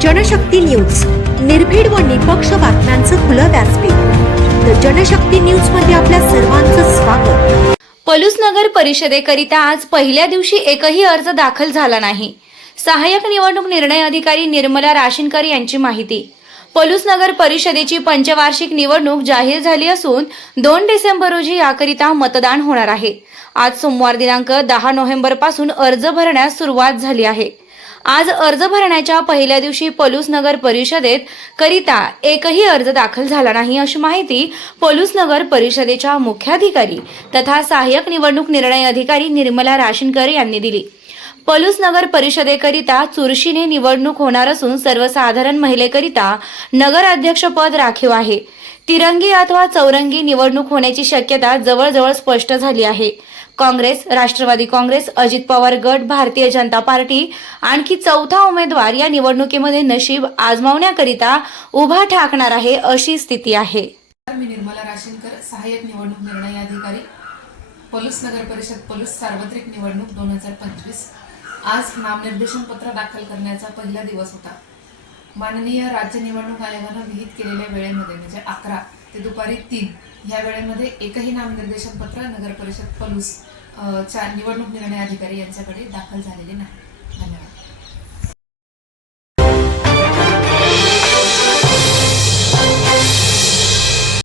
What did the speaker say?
Janshakti news. निर्भीड व निपक्ष बातम्यांचं खुलं व्यासपीठ. द जनशक्ती न्यूजमध्ये आपल्या सर्वांचं स्वागत. पलूस नगर परिषदेकरिता आज पहिल्या दिवशी एकही अर्ज दाखल झाला नाही. सहाय्यक निवडणूक निर्णय अधिकारी निर्मला राशीनकर यांची माहिती. पलूस नगर परिषदेची पंचवार्षिक निवडणूक जाहीर झाली असून दोन डिसेंबर रोजी याकरिता मतदान होणार आहे. आज सोमवार दिनांक दहा नोव्हेंबरपासून अर्ज भरण्यास सुरुवात झाली आहे. आज अर्ज भरण्याच्या पहिल्या दिवशी पलूस नगर परिषदेत करिता एकही अर्ज दाखल झाला नाही अशी माहिती पलूस नगर परिषदेच्या मुख्याधिकारी तथा सहाय्यक निवडणूक निर्णय अधिकारी निर्मला राशीनकर यांनी दिली. पलूस नगर परिषदेकरिता चुरशीने निवडणूक होणार असून सर्वसाधारण महिलेकरिता नगर अध्यक्षपद राखीव आहे. तिरंगी अथवा चौरंगी निवडणूक होण्याची शक्यता जवळजवळ स्पष्ट झाली आहे. काँग्रेस राष्ट्रवादी काँग्रेस अजित पवार गट भारतीय जनता पार्टी आणखी चौथा उमेदवार या निवडणुकीमध्ये नशीब आजमावण्याकरिता उभा ठाकणार आहे अशी स्थिती आहे. मी निर्मला राशीनकर सहाय्यक निवडणूक निर्णय अधिकारी पलूस नगर परिषद पलूस सार्वत्रिक निवडणूक दोन हजार पंचवीस. आज नामनिर्देशन पत्र दाखल करण्याचा पहिला दिवस होता. माननीय राज्य निवडणूक आयोगानं विहित केलेल्या वेळेमध्ये म्हणजे अकरा ते दुपारी तीन. ह्या वेळेमध्ये एकही नामनिर्देशन पत्र नगर परिषद पलूस च्या निवडणूक निर्णय अधिकारी यांच्याकडे दाखल झालेले नाही. धन्यवाद.